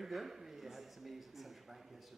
very good. We had some meetings at the Central Bank yesterday.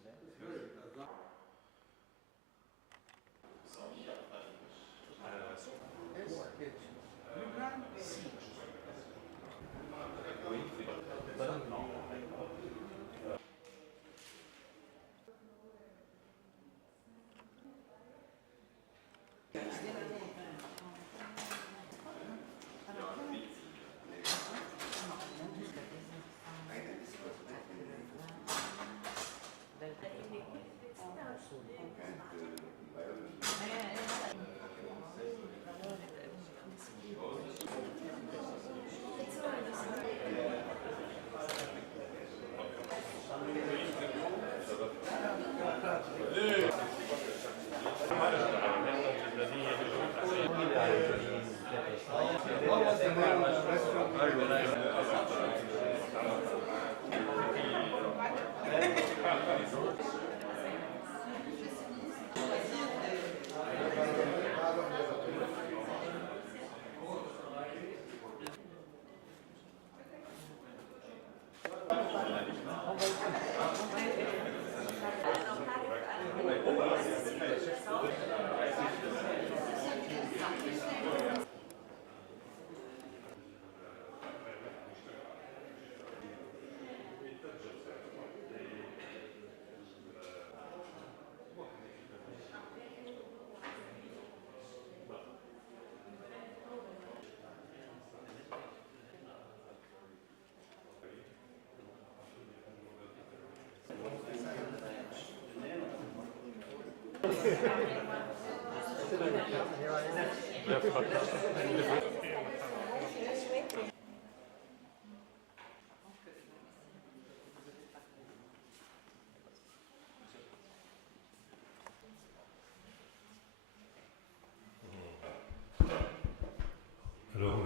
Hello.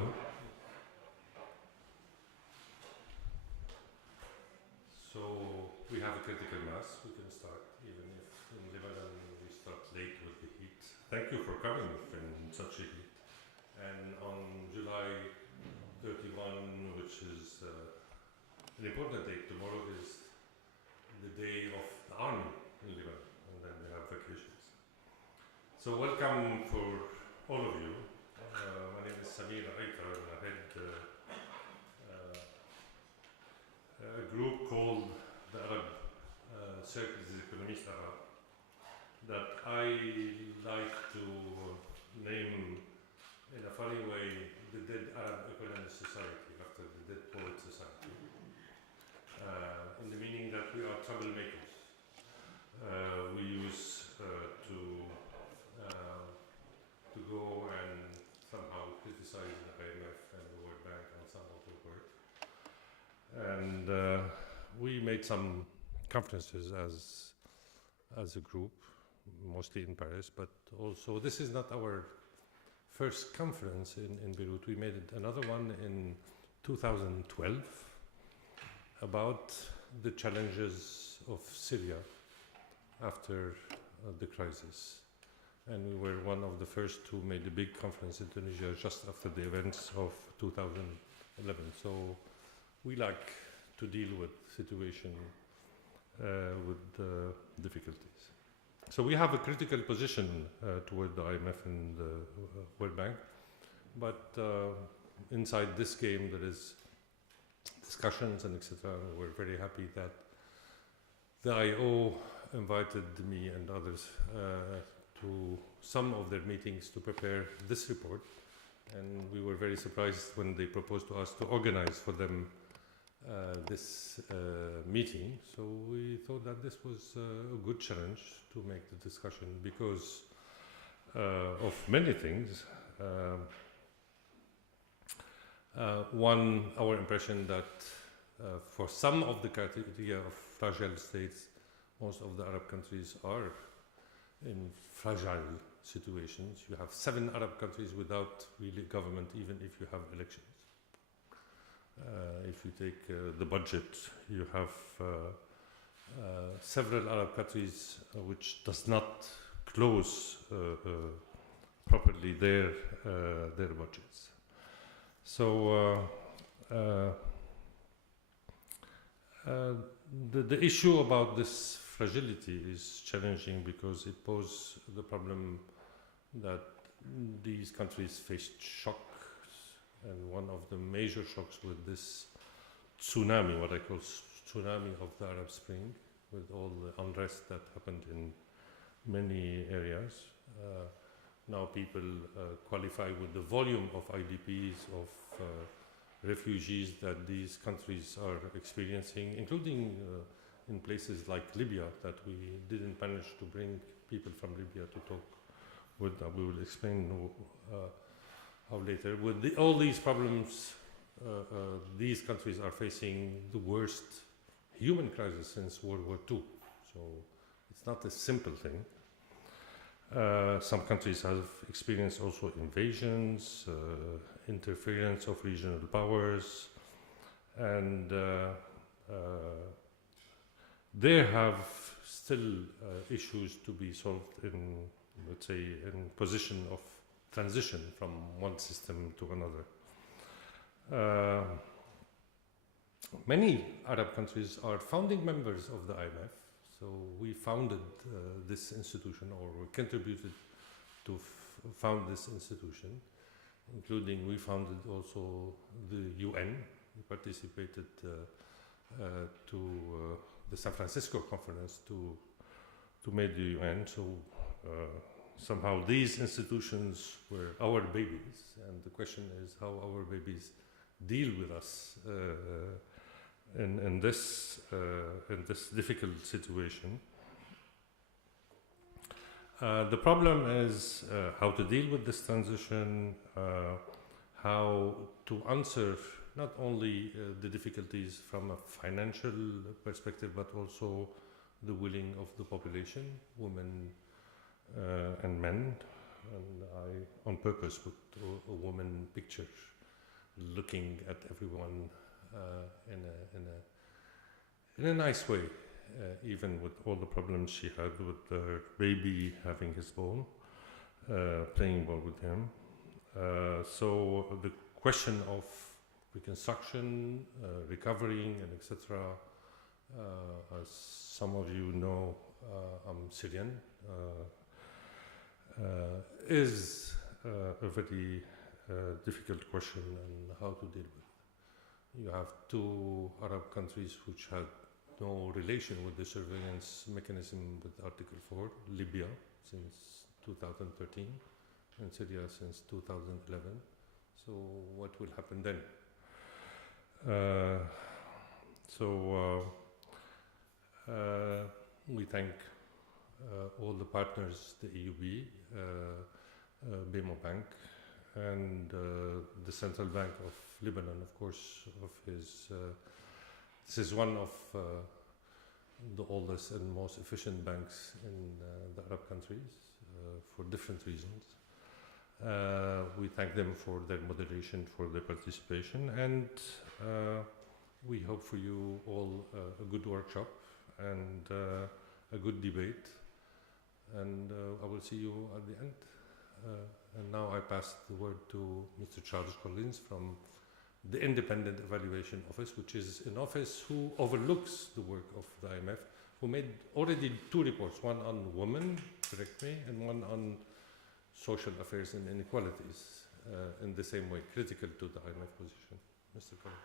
So we have a critical mass. We can start, even if in Lebanon we start late with the heat. Thank you for coming in such a heat. And on July 31, which is an important date, tomorrow is the day of the army in Lebanon, and then they have vacations. So welcome for all of you. My name is Samir Aitar, and I head a group called the Arab Cercle, the Economistes Arab, that I like to name in a funny way the Dead Arab Economist Society, after the Dead Poet Society, in the meaning that we are troublemakers. We used to go and somehow criticize the IMF and the World Bank on some of the work. And we made some conferences as a group, mostly in Paris, but also this is not our first conference in Beirut. We made another one in 2012 about the challenges of Syria after the crisis. And we were one of the first who made a big conference in Tunisia just after the events of 2011. So we like to deal with situation with difficulties. So we have a critical position toward the IMF and the World Bank, but inside this game there is discussions and etc. We're very happy that the IEO invited me and others to some of their meetings to prepare this report, and we were very surprised when they proposed to us to organize for them this meeting. So we thought that this was a good challenge to make the discussion because of many things. One, our impression that for some of the criteria of fragile states, most of the Arab countries are in fragile situations. You have 7 Arab countries without really government, even if you have elections. If you take the budget, you have several Arab countries which does not close properly their budgets. So the issue about this fragility is challenging because it poses the problem that these countries faced shocks, and one of the major shocks with this tsunami, what I call tsunami of the Arab Spring, with all the unrest that happened in many areas. Now people qualify with the volume of IDPs, of refugees that these countries are experiencing, including in places like Libya, that we didn't manage to bring people from Libya to talk with. We will explain how later. With all these problems, these countries are facing the worst human crisis since World War II. So it's not a simple thing. Some countries have experienced also invasions, interference of regional powers, and they have still issues to be solved in, let's say, in position of transition from one system to another. Many Arab countries are founding members of the IMF, so we founded this institution, or we contributed to found this institution, including we founded also the UN. We participated to the San Francisco conference to make the UN. So somehow these institutions were our babies, and the question is how our babies deal with us in this difficult situation. The problem is how to deal with this transition, how to answer not only the difficulties from a financial perspective, but also the willing of the population, women and men. And I, on purpose, put a woman picture, looking at everyone in a nice way, even with all the problems she had with her baby having his ball, playing ball with him. So the question of reconstruction, recovering, and etc. As some of you know, I'm Syrian, is a very difficult question, and how to deal with. You have two Arab countries which had no relation with the surveillance mechanism with Article 4, Libya since 2013 and Syria since 2011. So what will happen then? We thank all the partners, the EUB, BMO Bank, and the Central Bank of Lebanon, of course, of his. This is one of the oldest and most efficient banks in the Arab countries for different reasons. We thank them for their moderation, for their participation, and we hope for you all a good workshop and a good debate. And I will see you at the end. And now I pass the word to Mr. Charles Collins from the Independent Evaluation Office, which is an office who overlooks the work of the IMF, who made already 2 reports, one on women, correct me, and one on social affairs and inequalities, in the same way, critical to the IMF position. Mr. Collins.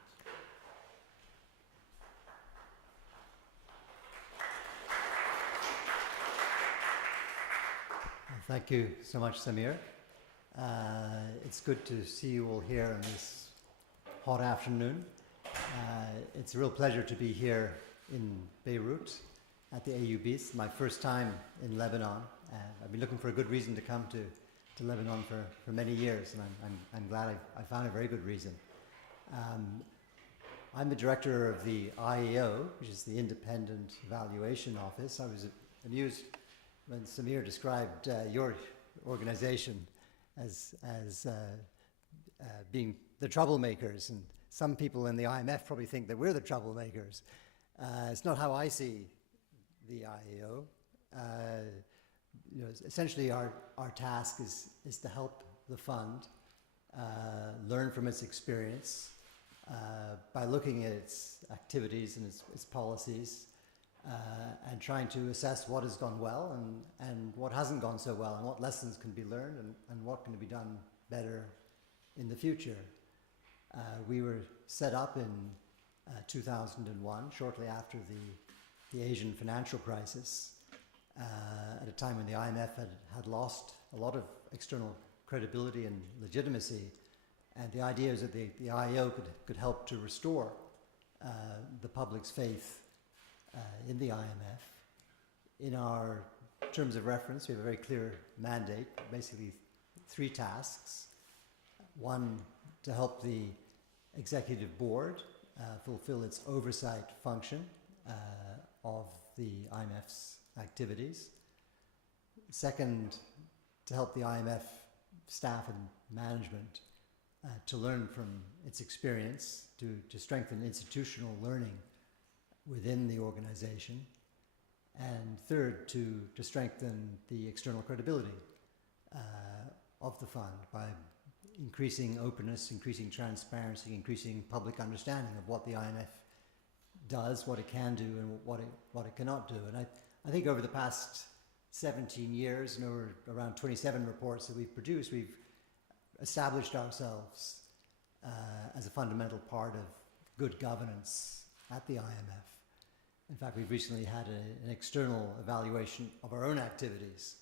Thank you so much, Samir. It's good to see you all here on this hot afternoon. It's a real pleasure to be here in Beirut at the AUB. It's my first time in Lebanon. I've been looking for a good reason to come to Lebanon for many years, and I'm glad I found a very good reason. I'm the director of the IEO, which is the Independent Evaluation Office. I was amused when Samir described your organization as being the troublemakers, and some people in the IMF probably think that we're the troublemakers. It's not how I see the IEO. Essentially our task is to help the fund learn from its experience, by looking at its activities and its policies and trying to assess what has gone well and what hasn't gone so well and what lessons can be learned and what can be done better in the future. We were set up in 2001, shortly after the Asian financial crisis, at a time when the IMF had lost a lot of external credibility and legitimacy. And the idea is that the IEO could help to restore the public's faith in the IMF. In our terms of reference, we have a very clear mandate, basically 3 tasks. One, to help the executive board fulfill its oversight function of the IMF's activities. Second, to help the IMF staff and management to learn from its experience, to strengthen institutional learning within the organization. And third, to strengthen the external credibility of the fund by increasing openness, increasing transparency, increasing public understanding of what the IMF does, what it can do, and what it cannot do. And I think over the past 17 years, and over around 27 reports that we've produced, we've established ourselves as a fundamental part of good governance at the IMF. In fact, we've recently had an external evaluation of our own activities,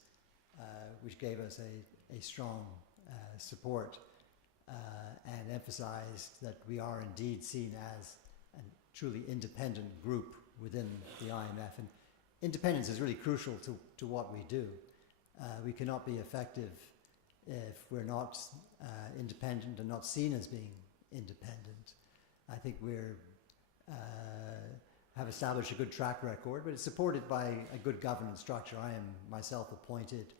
which gave us a strong support and emphasized that we are indeed seen as a truly independent group within the IMF. And independence is really crucial to what we do. We cannot be effective if we're not independent and not seen as being independent. I think we're have established a good track record, but it's supported by a good governance structure. I am myself appointed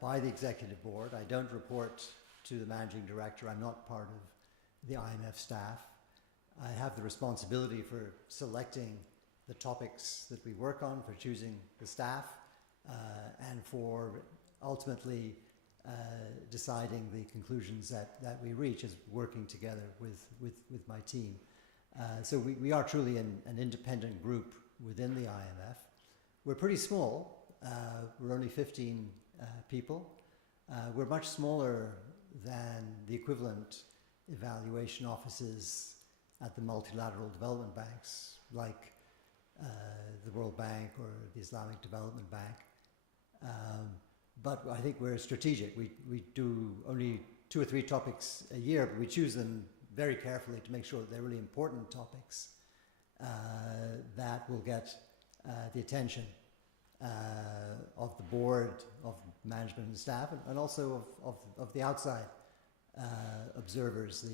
by the executive board. I don't report to the managing director. I'm not part of the IMF staff. I have the responsibility for selecting the topics that we work on, for choosing the staff, and for ultimately deciding the conclusions that we reach as working together with my team. So we are truly an independent group within the IMF. We're pretty small. We're only 15 people. We're much smaller than the equivalent evaluation offices at the multilateral development banks, like the World Bank or the Islamic Development Bank. But I think we're strategic. We do only 2 or 3 topics a year, but we choose them very carefully to make sure that they're really important topics that will get the attention of the board, of management and staff, and also of the outside observers,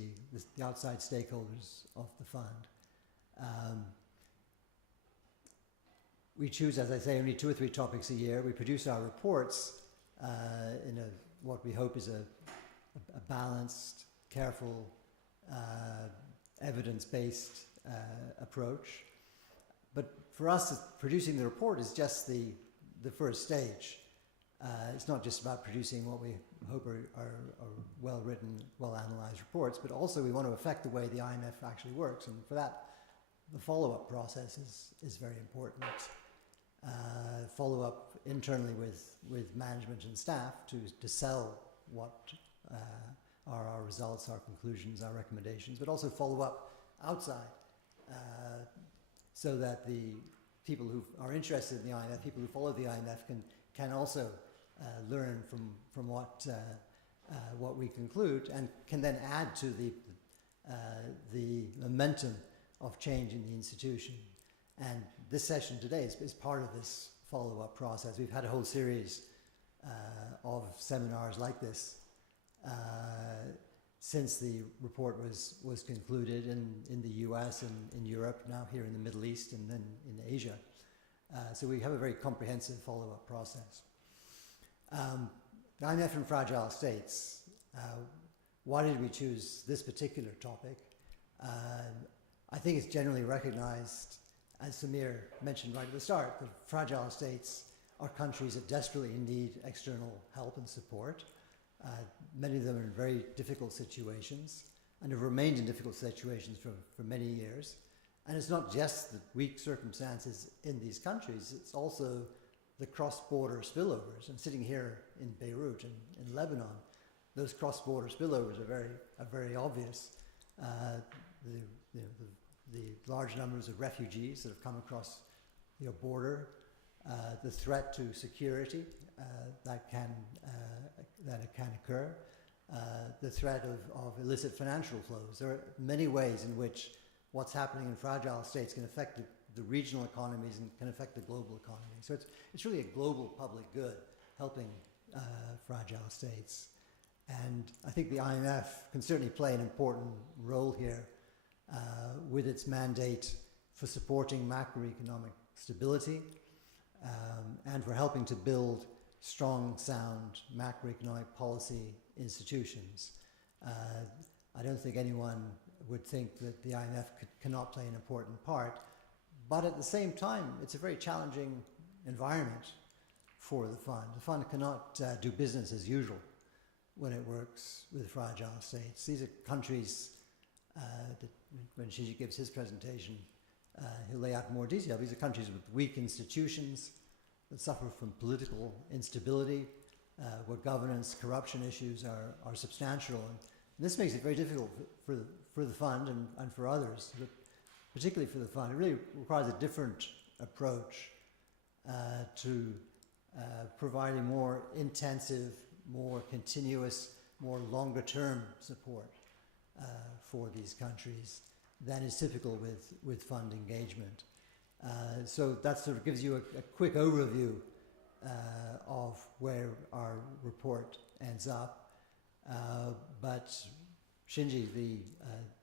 the outside stakeholders of the fund. We choose, as I say, only 2 or 3 topics a year. We produce our reports in what we hope is a balanced, careful, evidence-based approach. But for us, producing the report is just the first stage. It's not just about producing what we hope are well-written, well-analyzed reports, but also we want to affect the way the IMF actually works. And for that, the follow-up process is very important. Follow-up internally with management and staff to sell what are our results, our conclusions, our recommendations, but also follow up outside so that the people who are interested in the IMF, people who follow the IMF can also learn from what we conclude and can then add to the momentum of change in the institution. And this session today is part of this follow-up process. We've had a whole series of seminars like this since the report was concluded in the US and in Europe, now here in the Middle East and then in Asia. So we have a very comprehensive follow-up process. The IMF and fragile states. Why did we choose this particular topic? I think it's generally recognized, as Samir mentioned right at the start, that fragile states are countries that desperately need external help and support. Many of them are in very difficult situations. and have remained in difficult situations for many years. And it's not just the weak circumstances in these countries, it's also the cross-border spillovers. And sitting here in Beirut, in Lebanon, those cross-border spillovers are very obvious. The large numbers of refugees that have come across your border, the threat to security that can occur, the threat of illicit financial flows. There are many ways in which what's happening in fragile states can affect the regional economies and can affect the global economy. So it's really a global public good helping fragile states. And I think the IMF can certainly play an important role here with its mandate for supporting macroeconomic stability and for helping to build strong, sound macroeconomic policy institutions. I don't think anyone would think that the IMF cannot play an important part, but at the same time, it's a very challenging environment for the fund. The fund cannot do business as usual when it works with fragile states. These are countries that, when Shinji gives his presentation, he'll lay out more detail. These are countries with weak institutions that suffer from political instability, where governance, corruption issues are substantial. And this makes it very difficult for the fund and for others, but particularly for the fund. It really requires a different approach to providing more intensive, more continuous, more longer-term support for these countries than is typical with fund engagement. So that sort of gives you a quick overview of where our report ends up. But Shinji,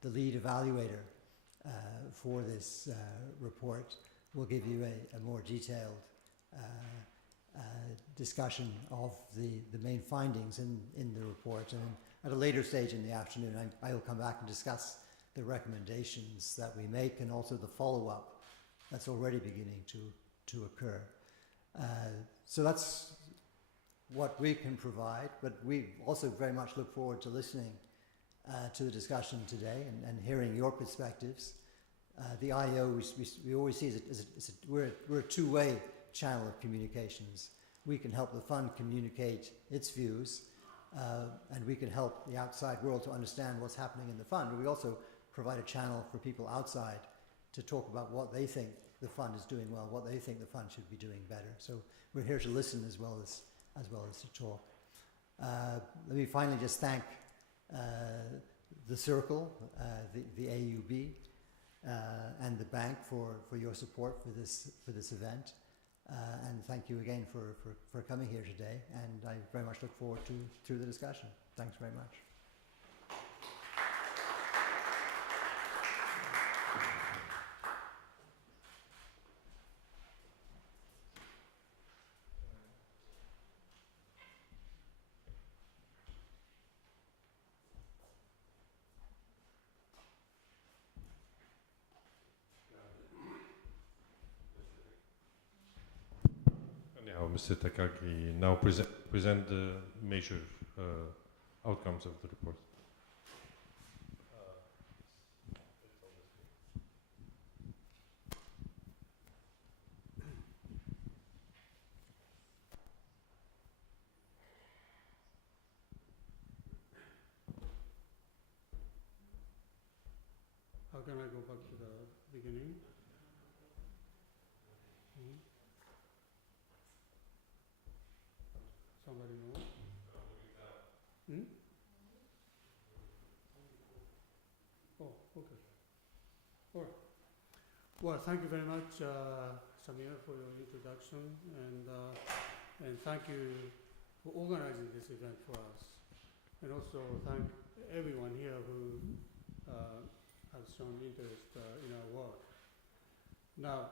the lead evaluator for this report, will give you a more detailed discussion of the main findings in the report. And at a later stage in the afternoon, I will come back and discuss the recommendations that we make and also the follow-up that's already beginning to occur. So that's what we can provide, but we also very much look forward to listening to the discussion today and hearing your perspectives. The IEO, we always see we're a two-way channel of communications. We can help the fund communicate its views, and we can help the outside world to understand what's happening in the fund. But we also provide a channel for people outside to talk about what they think the fund is doing well, what they think the fund should be doing better. So we're here to listen as well as to talk. Let me finally just thank the Cercle, the AUB, and the bank for your support for this event. And thank you again for coming here today. And I very much look forward to the discussion. Thanks very much. Mr. Takagi now present the major outcomes of the report. How can I go back to the beginning? Somebody know? Oh, okay. All right. Well, thank you very much, Samir, for your introduction, and thank you for organizing this event for us, and also thank everyone here who has shown interest in our work. Now,